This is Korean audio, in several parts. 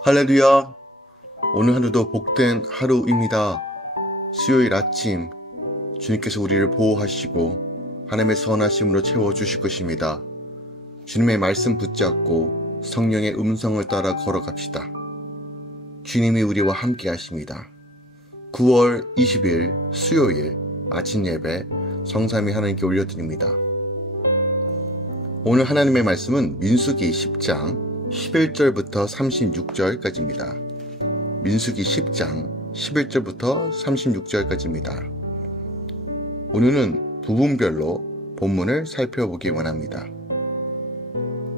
할렐루야. 오늘 하루도 복된 하루입니다. 수요일 아침 주님께서 우리를 보호하시고 하나님의 선하심으로 채워주실 것입니다. 주님의 말씀 붙잡고 성령의 음성을 따라 걸어갑시다. 주님이 우리와 함께 하십니다. 9월 20일 수요일 아침 예배 성삼위 하나님께 올려드립니다. 오늘 하나님의 말씀은 민수기 10장 11절부터 36절까지입니다. 민수기 10장 11절부터 36절까지입니다. 오늘은 부분별로 본문을 살펴보기 원합니다.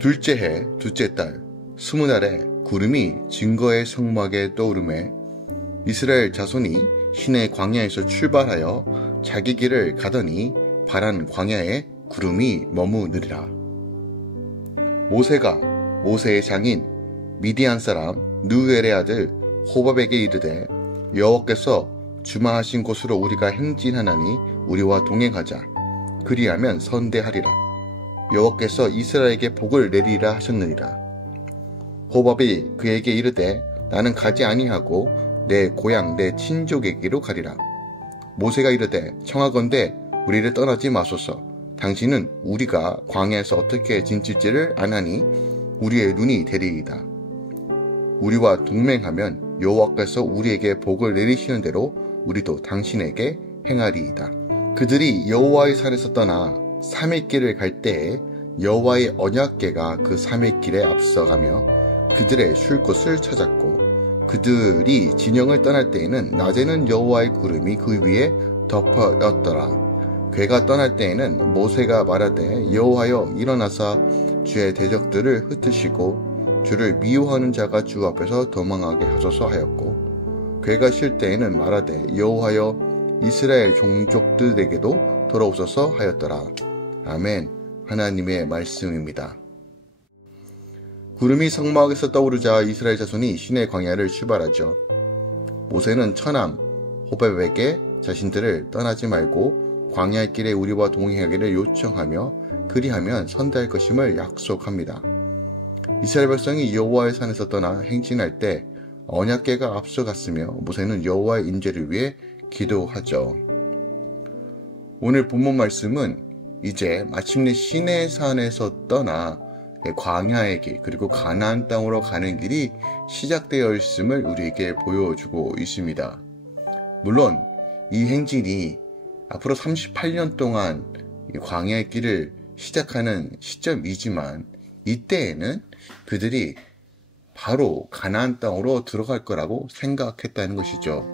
둘째 해 둘째 달 20날에 구름이 증거의 성막에 떠오르매 이스라엘 자손이 시내 광야에서 출발하여 자기 길을 가더니 바란 광야에 구름이 머무르리라. 모세가 모세의 장인 미디안 사람 느우엘의 아들 호밥에게 이르되 여호와께서 주마하신 곳으로 우리가 행진하나니 우리와 동행하자. 그리하면 선대하리라. 여호와께서 이스라엘에게 복을 내리라 하셨느니라. 호밥이 그에게 이르되 나는 가지 아니하고 내 고향 내 친족에게로 가리라. 모세가 이르되 청하건대 우리를 떠나지 마소서. 당신은 우리가 광야에서 어떻게 지칠지를 아나니 우리의 눈이 되리이다. 우리와 동맹하면 여호와께서 우리에게 복을 내리시는 대로 우리도 당신에게 행하리이다. 그들이 여호와의 산에서 떠나 사뭇길을 갈 때에 여호와의 언약궤가 그 사뭇길에 앞서가며 그들의 쉴 곳을 찾았고 그들이 진영을 떠날 때에는 낮에는 여호와의 구름이 그 위에 덮어였더라. 궤가 떠날 때에는 모세가 말하되 여호와여 일어나사 주의 대적들을 흩으시고 주를 미워하는 자가 주 앞에서 도망하게 하소서 하였고 궤가 쉴 때에는 말하되 여호와여 이스라엘 종족들에게도 돌아오소서 하였더라. 아멘. 하나님의 말씀입니다. 구름이 성막에서 떠오르자 이스라엘 자손이 시내 광야를 출발하죠. 모세는 처남 호밥에게 자신들을 떠나지 말고 광야의 길에 우리와 동행하기를 요청하며 그리하면 선대할 것임을 약속합니다. 이스라엘 백성이 여호와의 산에서 떠나 행진할 때 언약궤가 앞서갔으며 모세는 여호와의 인재를 위해 기도하죠. 오늘 본문 말씀은 이제 마침내 시내 산에서 떠나 광야의 길 그리고 가나안 땅으로 가는 길이 시작되어 있음을 우리에게 보여주고 있습니다. 물론 이 행진이 앞으로 38년 동안 광야의 길을 시작하는 시점이지만 이때에는 그들이 바로 가나안 땅으로 들어갈 거라고 생각했다는 것이죠.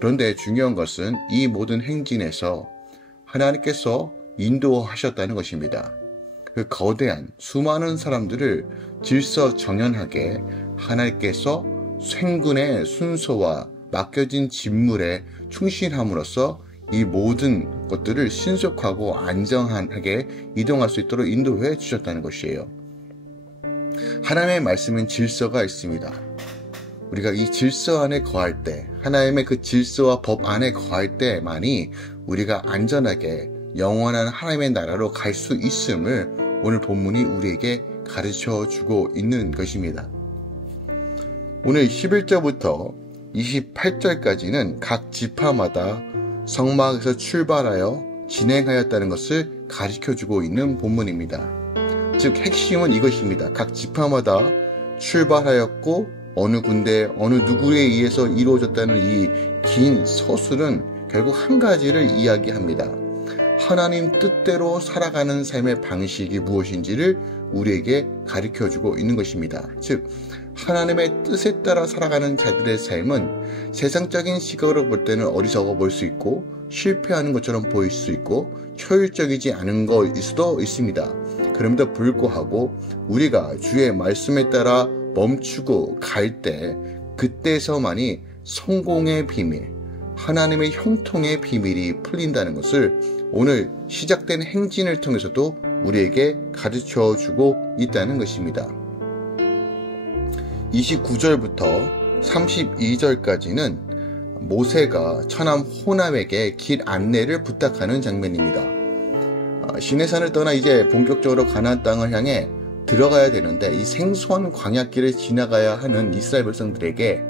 그런데 중요한 것은 이 모든 행진에서 하나님께서 인도하셨다는 것입니다. 그 거대한 수많은 사람들을 질서정연하게 하나님께서 생군의 순서와 맡겨진 직무에 충실함으로써 이 모든 것들을 신속하고 안전하게 이동할 수 있도록 인도해 주셨다는 것이에요. 하나님의 말씀은 질서가 있습니다. 우리가 이 질서 안에 거할 때, 하나님의 그 질서와 법 안에 거할 때만이 우리가 안전하게 영원한 하나님의 나라로 갈 수 있음을 오늘 본문이 우리에게 가르쳐 주고 있는 것입니다. 오늘 11절부터 28절까지는 각 지파마다 성막에서 출발하여 진행하였다는 것을 가르쳐주고 있는 본문입니다. 즉 핵심은 이것입니다. 각 지파마다 출발하였고 어느 군데 어느 누구에 의해서 이루어졌다는 이 긴 서술은 결국 한 가지를 이야기합니다. 하나님 뜻대로 살아가는 삶의 방식이 무엇인지를 우리에게 가르쳐주고 있는 것입니다. 즉 하나님의 뜻에 따라 살아가는 자들의 삶은 세상적인 시각으로 볼 때는 어리석어 보일 수 있고 실패하는 것처럼 보일 수 있고 효율적이지 않은 것일 수도 있습니다. 그럼에도 불구하고 우리가 주의 말씀에 따라 멈추고 갈 때 그때서만이 성공의 비밀, 하나님의 형통의 비밀이 풀린다는 것을 오늘 시작된 행진을 통해서도 우리에게 가르쳐 주고 있다는 것입니다. 29절부터 32절까지는 모세가 처남 호남에게 길 안내를 부탁하는 장면입니다. 시내산을 떠나 이제 본격적으로 가나안 땅을 향해 들어가야 되는데 이 생소한 광야길을 지나가야 하는 이스라엘 백성들에게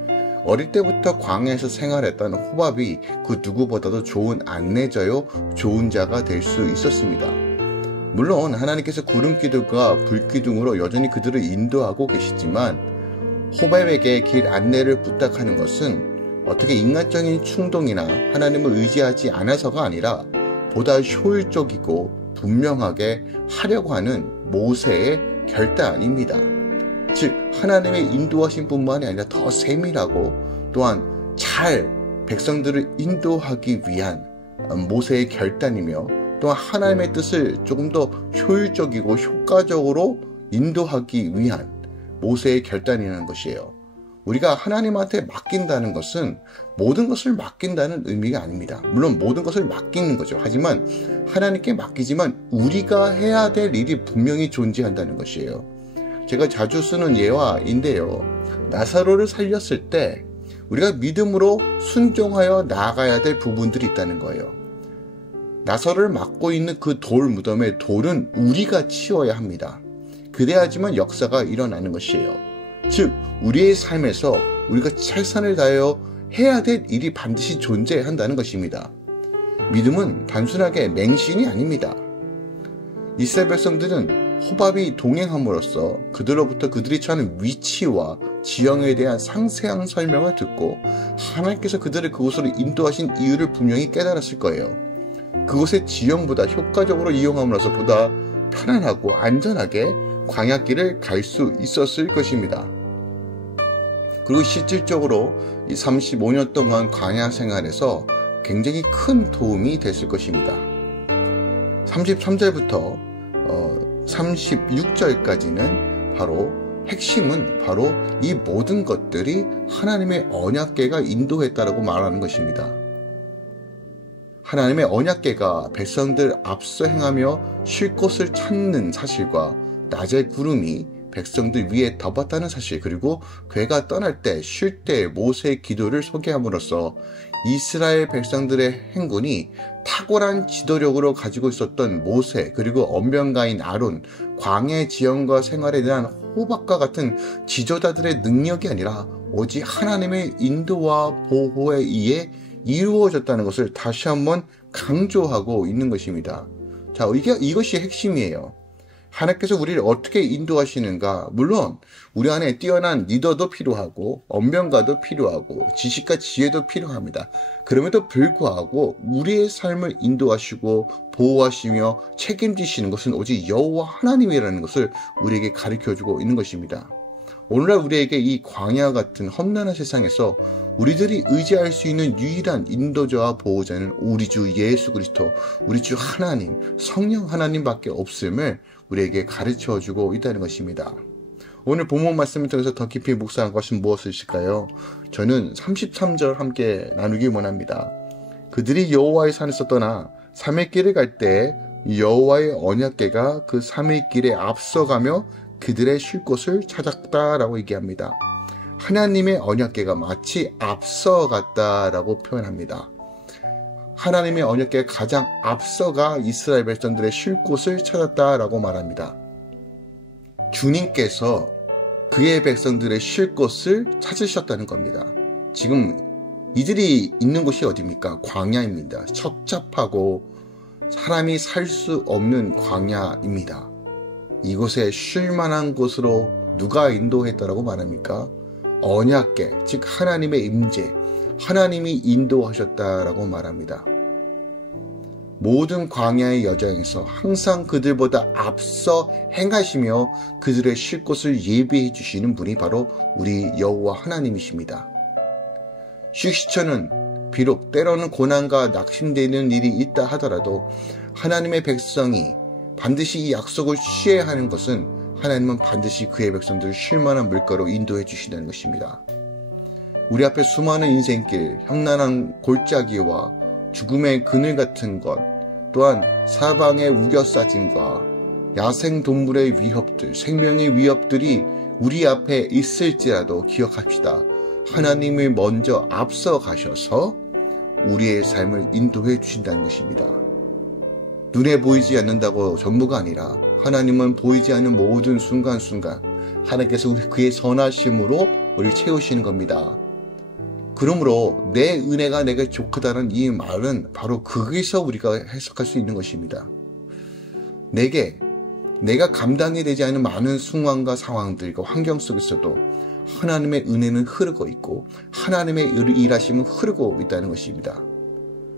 어릴 때부터 광야에서 생활했던 호밥이 그 누구보다도 좋은 안내자요, 좋은 자가 될 수 있었습니다. 물론 하나님께서 구름기둥과 불기둥으로 여전히 그들을 인도하고 계시지만 호밥에게 길 안내를 부탁하는 것은 어떻게 인간적인 충동이나 하나님을 의지하지 않아서가 아니라 보다 효율적이고 분명하게 하려고 하는 모세의 결단입니다. 즉 하나님의 인도하신 뿐만이 아니라 더 세밀하고 또한 잘 백성들을 인도하기 위한 모세의 결단이며 또한 하나님의 뜻을 조금 더 효율적이고 효과적으로 인도하기 위한 모세의 결단이라는 것이에요. 우리가 하나님한테 맡긴다는 것은 모든 것을 맡긴다는 의미가 아닙니다. 물론 모든 것을 맡기는 거죠. 하지만 하나님께 맡기지만 우리가 해야 될 일이 분명히 존재한다는 것이에요. 제가 자주 쓰는 예화인데요. 나사로를 살렸을 때 우리가 믿음으로 순종하여 나아가야 될 부분들이 있다는 거예요. 나사로를 맡고 있는 그 돌 무덤의 돌은 우리가 치워야 합니다. 그래야지만 역사가 일어나는 것이에요. 즉 우리의 삶에서 우리가 최선을 다하여 해야 될 일이 반드시 존재한다는 것입니다. 믿음은 단순하게 맹신이 아닙니다. 이스라엘 백성들은 호밥이 동행함으로써 그들로부터 그들이 처하는 위치와 지형에 대한 상세한 설명을 듣고 하나님께서 그들을 그곳으로 인도하신 이유를 분명히 깨달았을 거예요. 그곳의 지형보다 효과적으로 이용함으로써 보다 편안하고 안전하게 광야길을 갈 수 있었을 것입니다. 그리고 실질적으로 이 35년 동안 광야 생활에서 굉장히 큰 도움이 됐을 것입니다. 33절부터 36절까지는 바로 핵심은 바로 이 모든 것들이 하나님의 언약궤가 인도했다라고 말하는 것입니다. 하나님의 언약궤가 백성들 앞서 행하며 쉴 곳을 찾는 사실과 낮의 구름이 백성들 위에 덮었다는 사실, 그리고 궤가 떠날 때 쉴 때 모세의 기도를 소개함으로써 이스라엘 백성들의 행군이 탁월한 지도력으로 가지고 있었던 모세, 그리고 언변가인 아론, 광야의 지형과 생활에 대한 호박과 같은 지도자들의 능력이 아니라 오직 하나님의 인도와 보호에 의해 이루어졌다는 것을 다시 한번 강조하고 있는 것입니다. 자, 이것이 핵심이에요. 하나님께서 우리를 어떻게 인도하시는가? 물론 우리 안에 뛰어난 리더도 필요하고 언변가도 필요하고 지식과 지혜도 필요합니다. 그럼에도 불구하고 우리의 삶을 인도하시고 보호하시며 책임지시는 것은 오직 여호와 하나님이라는 것을 우리에게 가르쳐주고 있는 것입니다. 오늘날 우리에게 이 광야 같은 험난한 세상에서 우리들이 의지할 수 있는 유일한 인도자와 보호자는 우리 주 예수 그리스도, 우리 주 하나님, 성령 하나님밖에 없음을 우리에게 가르쳐주고 있다는 것입니다. 오늘 본문 말씀을 통해서 더 깊이 묵상한 것은 무엇일까요? 저는 33절 함께 나누기 원합니다. 그들이 여호와의 산에서 떠나 3일 길을 갈 때 여호와의 언약궤가 그 3일 길에 앞서가며 그들의 쉴 곳을 찾았다라고 얘기합니다. 하나님의 언약궤가 마치 앞서갔다라고 표현합니다. 하나님의 언약궤가 가장 앞서가 이스라엘 백성들의 쉴 곳을 찾았다라고 말합니다. 주님께서 그의 백성들의 쉴 곳을 찾으셨다는 겁니다. 지금 이들이 있는 곳이 어디입니까? 광야입니다. 첩첩하고 사람이 살 수 없는 광야입니다. 이곳에 쉴 만한 곳으로 누가 인도했다라고 말합니까? 언약궤, 즉 하나님의 임재, 하나님이 인도하셨다라고 말합니다. 모든 광야의 여정에서 항상 그들보다 앞서 행하시며 그들의 쉴 곳을 예비해 주시는 분이 바로 우리 여호와 하나님이십니다. 휴식처는 비록 때로는 고난과 낙심되는 일이 있다 하더라도 하나님의 백성이 반드시 이 약속을 취해야 하는 것은 하나님은 반드시 그의 백성들을 쉴 만한 물가로 인도해 주시는 것입니다. 우리 앞에 수많은 인생길, 험난한 골짜기와 죽음의 그늘 같은 것, 또한 사방의 우겨싸짐과 야생동물의 위협들, 생명의 위협들이 우리 앞에 있을지라도 기억합시다. 하나님이 먼저 앞서 가셔서 우리의 삶을 인도해 주신다는 것입니다. 눈에 보이지 않는다고 전부가 아니라 하나님은 보이지 않는 모든 순간순간 하나님께서 그의 선하심으로 우리를 채우시는 겁니다. 그러므로 내 은혜가 내게 좋다는 이 말은 바로 거기서 우리가 해석할 수 있는 것입니다. 내가 감당이 되지 않는 많은 순간과 상황들과 환경 속에서도 하나님의 은혜는 흐르고 있고 하나님의 일하심은 흐르고 있다는 것입니다.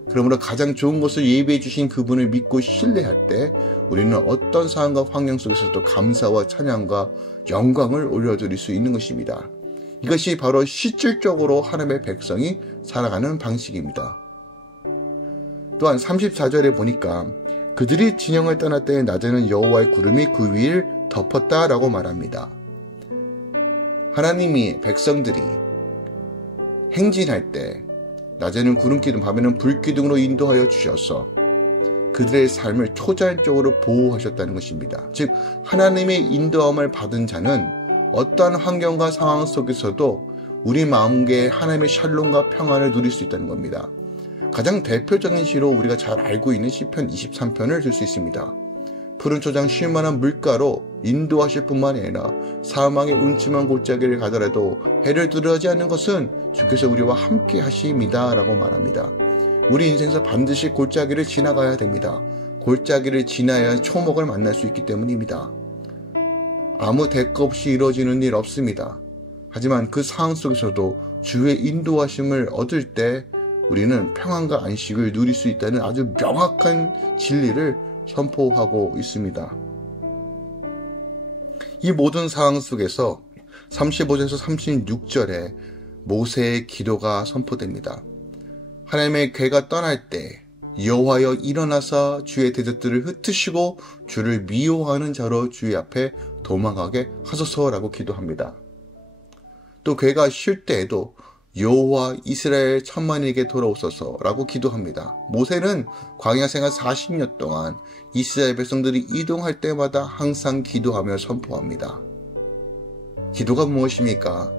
그러므로 가장 좋은 것을 예비해 주신 그분을 믿고 신뢰할 때 우리는 어떤 상황과 환경 속에서도 감사와 찬양과 영광을 올려드릴 수 있는 것입니다. 이것이 바로 실질적으로 하나님의 백성이 살아가는 방식입니다. 또한 34절에 보니까 그들이 진영을 떠날 때에 낮에는 여호와의 구름이 그 위를 덮었다라고 말합니다. 하나님이 백성들이 행진할 때 낮에는 구름기둥, 밤에는 불기둥으로 인도하여 주셔서 그들의 삶을 초자연적으로 보호하셨다는 것입니다. 즉 하나님의 인도함을 받은 자는 어떠한 환경과 상황 속에서도 우리 마음에 하나님의 샬롬과 평안을 누릴 수 있다는 겁니다. 가장 대표적인 시로 우리가 잘 알고 있는 시편 23편을 들 수 있습니다. 푸른 초장 쉴만한 물가로 인도하실 뿐만 아니라 사망의 음침한 골짜기를 가더라도 해를 두려워하지 않는 것은 주께서 우리와 함께 하심이다 라고 말합니다. 우리 인생에서 반드시 골짜기를 지나가야 됩니다. 골짜기를 지나야 초목을 만날 수 있기 때문입니다. 아무 대가 없이 이루어지는 일 없습니다. 하지만 그 상황 속에서도 주의 인도하심을 얻을 때 우리는 평안과 안식을 누릴 수 있다는 아주 명확한 진리를 선포하고 있습니다. 이 모든 상황 속에서 35절에서 36절에 모세의 기도가 선포됩니다. 하나님의 괴가 떠날 때 여호와여 일어나사 주의 대적들을 흩으시고 주를 미워하는 자로 주의 앞에 도망가게 하소서라고 기도합니다. 또 괴가 쉴 때에도 여호와 이스라엘 천만에게 돌아오소서라고 기도합니다. 모세는 광야 생활 40년 동안 이스라엘 백성들이 이동할 때마다 항상 기도하며 선포합니다. 기도가 무엇입니까?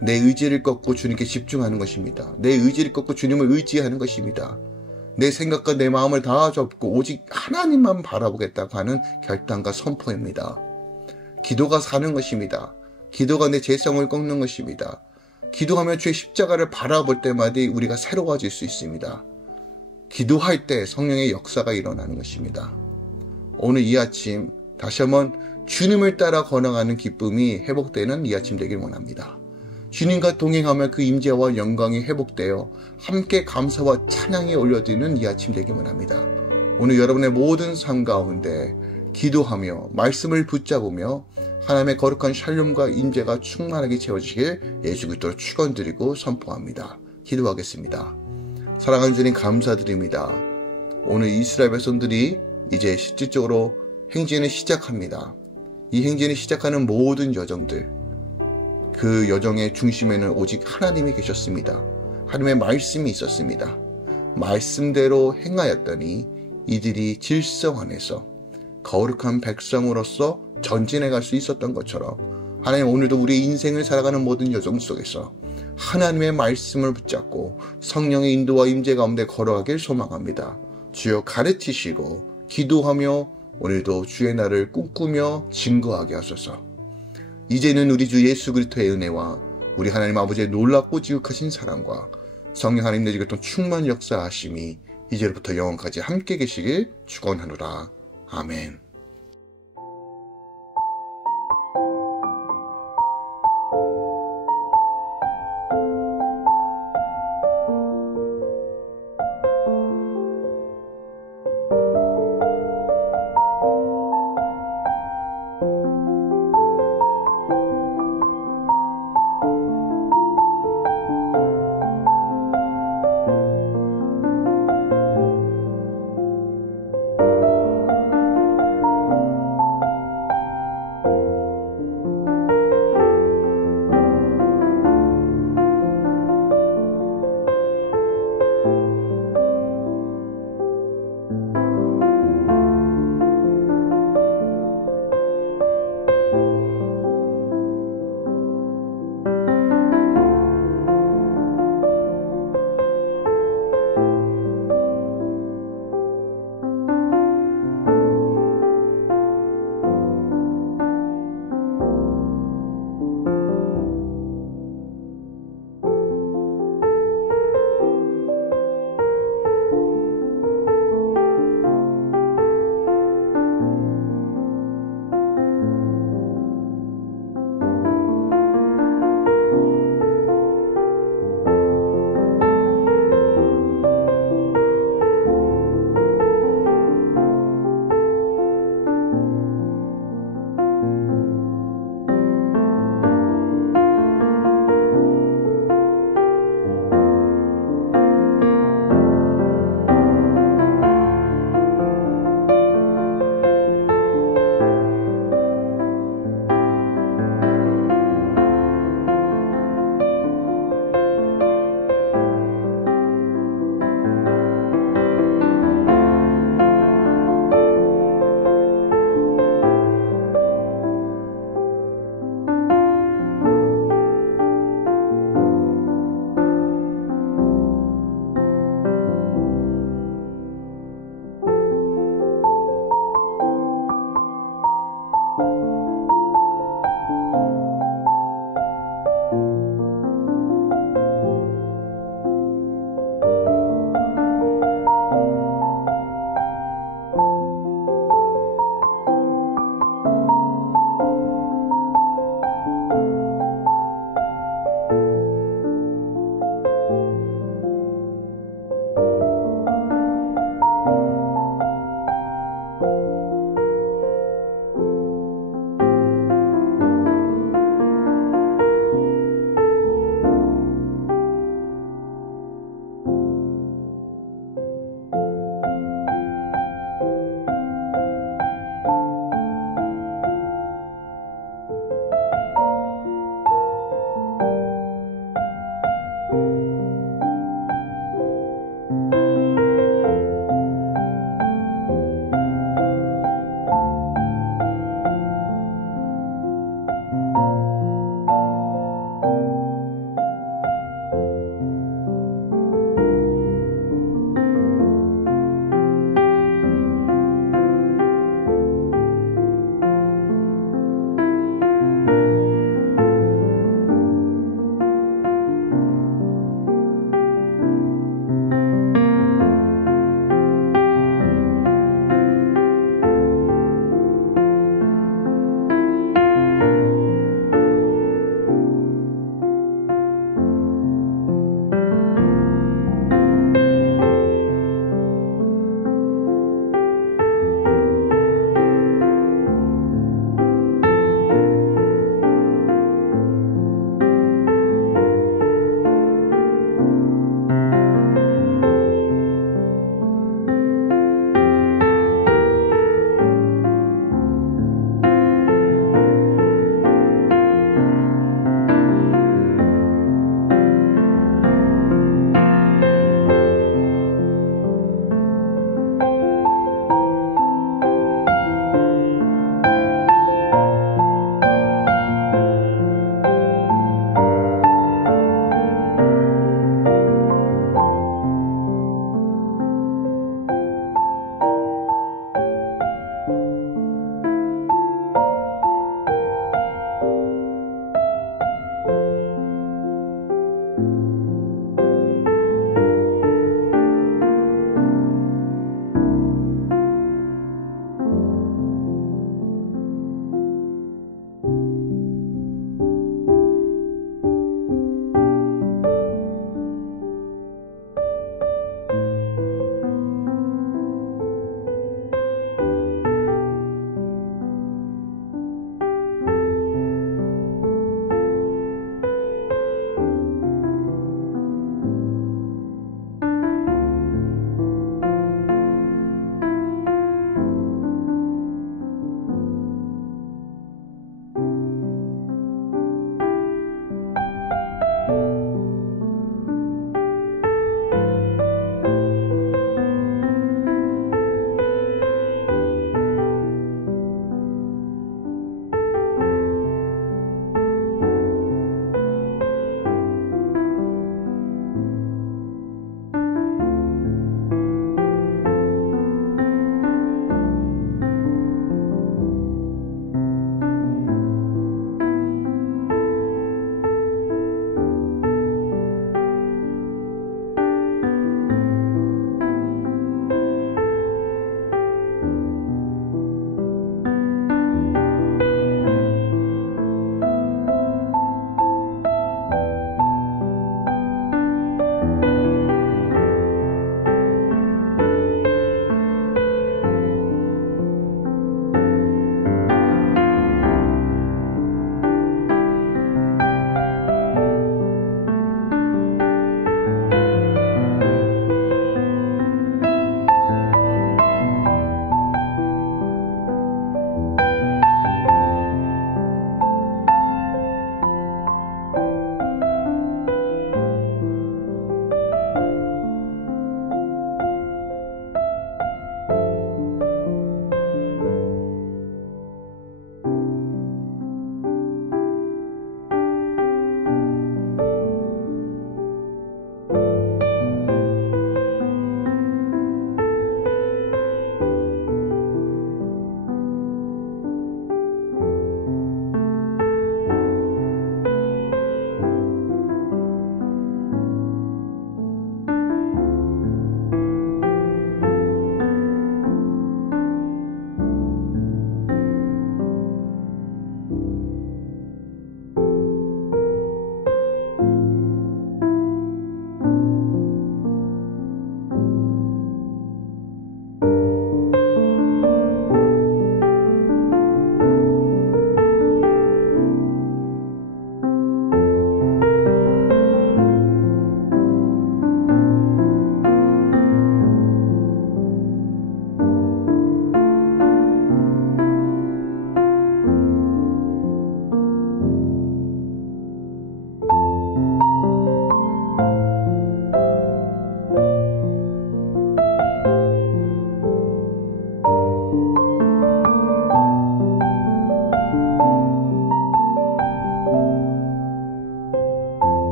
내 의지를 꺾고 주님께 집중하는 것입니다. 내 의지를 꺾고 주님을 의지하는 것입니다. 내 생각과 내 마음을 다 접고 오직 하나님만 바라보겠다고 하는 결단과 선포입니다. 기도가 사는 것입니다. 기도가 내 죄성을 꺾는 것입니다. 기도하며 주의 십자가를 바라볼 때마다 우리가 새로워질 수 있습니다. 기도할 때 성령의 역사가 일어나는 것입니다. 오늘 이 아침 다시 한번 주님을 따라 걸어가는 기쁨이 회복되는 이 아침 되길 원합니다. 주님과 동행하며 그 임재와 영광이 회복되어 함께 감사와 찬양이 올려드리는 이 아침 되길 원합니다. 오늘 여러분의 모든 삶 가운데 기도하며 말씀을 붙잡으며 하나님의 거룩한 샬롬과 임재가 충만하게 채워지길 예수 그리스도로 축원드리고 선포합니다. 기도하겠습니다. 사랑하는 주님 감사드립니다. 오늘 이스라엘 백성들이 이제 실질적으로 행진을 시작합니다. 이 행진을 시작하는 모든 여정들, 그 여정의 중심에는 오직 하나님이 계셨습니다. 하나님의 말씀이 있었습니다. 말씀대로 행하였더니 이들이 질서 안에서 거룩한 백성으로서 전진해 갈 수 있었던 것처럼 하나님 오늘도 우리의 인생을 살아가는 모든 여정 속에서 하나님의 말씀을 붙잡고 성령의 인도와 임재 가운데 걸어가길 소망합니다. 주여 가르치시고 기도하며 오늘도 주의 날을 꿈꾸며 증거하게 하소서. 이제는 우리 주 예수 그리스도의 은혜와 우리 하나님 아버지의 놀랍고 지극하신 사랑과 성령 하나님 내지 같은 충만 역사하심이 이제부터 영원까지 함께 계시길 축원하노라. 아멘.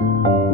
니다